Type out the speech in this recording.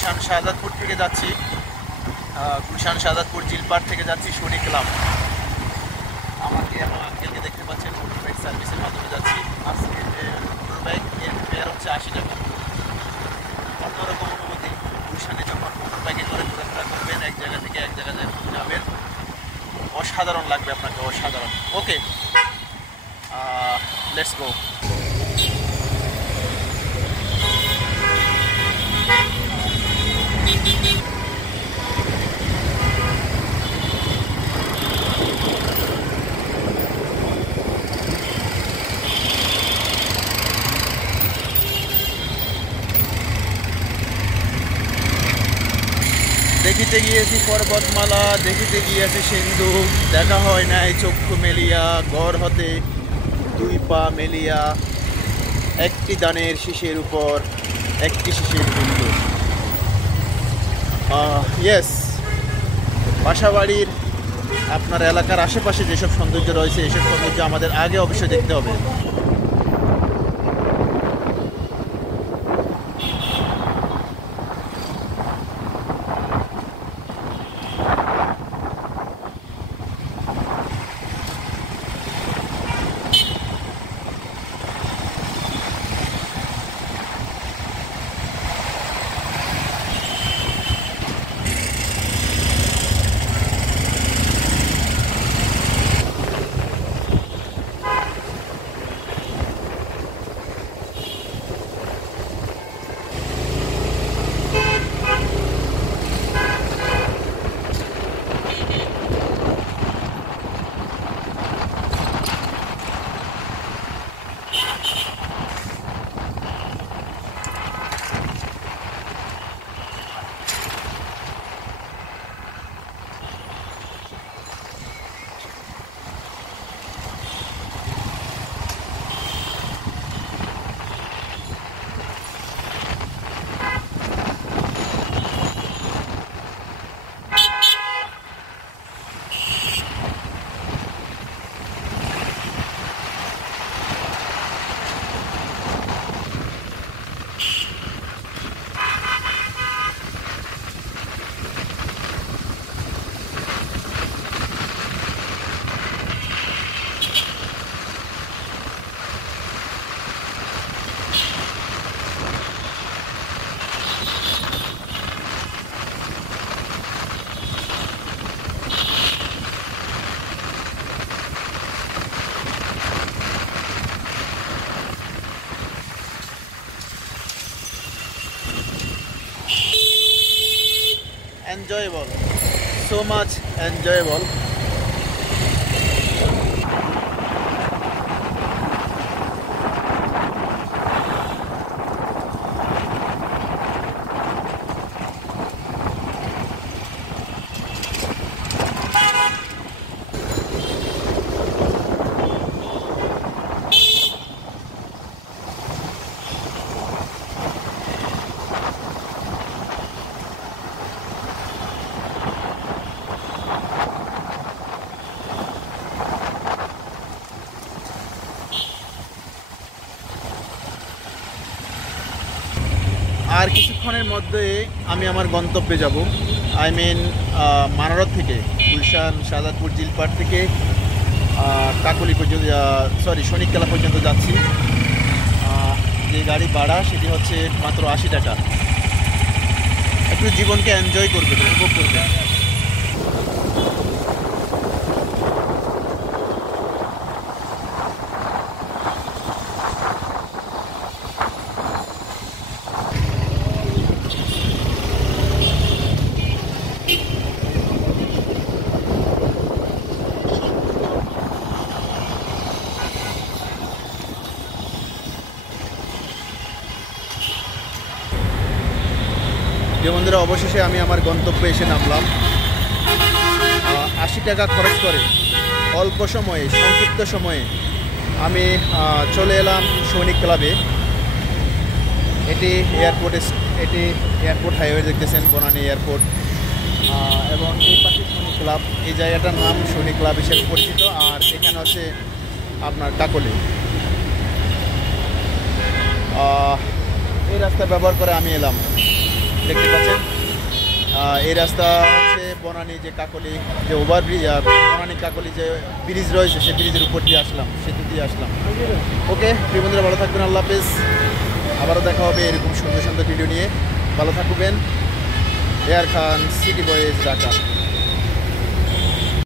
গুলশান শাহজাদপুর থেকে যাচ্ছি, গুলশান শাহজাদপুর জিলপার থেকে যাচ্ছি শনি ক্লাব। আমাকে এবং আঙ্কেলকে দেখতে পাচ্ছেন মোটর বাইক সার্ভিসের মাধ্যমে যাচ্ছি। আজকে মোটর বাইক এর ফেয়ার হচ্ছে 80 টাকা। অন্যরকম অনুভূতি গুলশানে যখন মোটর বাইকে করে ঘোরাফেরা করবেন, এক জায়গা থেকে এক জায়গায় যাবেন, অসাধারণ লাগবে আপনাকে, অসাধারণ। ওকে, লেটস গো। দেখিতে গিয়েছি পর্বতমালা, দেখিতে গিয়েছে সিন্ধু, দেখা হয় নাই চক্ষু মেলিয়া, গড় হতে 2 পা মেলিয়া, একটি দানের শীষের উপর একটি শীষের বিন্দু। ইয়েস, বাসাবাড়ির আপনার এলাকার আশেপাশে যেসব সৌন্দর্য রয়েছে, এসব সৌন্দর্য আমাদের আগে অবশ্যই দেখতে হবে। Enjoyable, so much enjoyable. আর কিছুক্ষণের মধ্যে আমি আমার গন্তব্যে যাব। আই মিন মানারত থেকে, গুলশান শাহজাদপুর জিলপার থেকে কাকলি পর্যন্ত, শনিকতলা পর্যন্ত যাচ্ছি। যে গাড়ি ভাড়া সেটি হচ্ছে মাত্র 80 টাকা। একটু জীবনকে এনজয় করবেন, উপভোগ করবেন। যে বন্ধুরা, অবশেষে আমি আমার গন্তব্যে এসে নামলাম। 80 টাকা খরচ করে অল্প সময়ে, সংক্ষিপ্ত সময়ে আমি চলে এলাম সৈনিক ক্লাবে। এটি এয়ারপোর্ট হাইওয়ে দেখতেছেন, বনানী এয়ারপোর্ট, এবং এই পাশে সৈনিক ক্লাব। এই জায়গাটার নাম সৈনিক ক্লাব হিসেবে পরিচিত। আর এখানে হচ্ছে আপনার কাকলি। এই রাস্তা ব্যবহার করে আমি এলাম। দেখতে পাচ্ছেন। এই রাস্তা হচ্ছে বনানী যে কাকলি যে ওভারব্রিজ, বনানী কাকলি যে ব্রিজ রয়েছে সেই ব্রিজের উপর দিয়ে আসলাম, সেতু দিয়ে আসলাম। ওকে প্রিয় বন্ধুরা, ভালো থাকবেন, আল্লাহ হাফেজ। আবারও দেখা হবে এরকম সুন্দর সুন্দর ভিডিও নিয়ে। ভালো থাকবেন। এয়ার খান, সিটি বয়েজ, ঢাকা।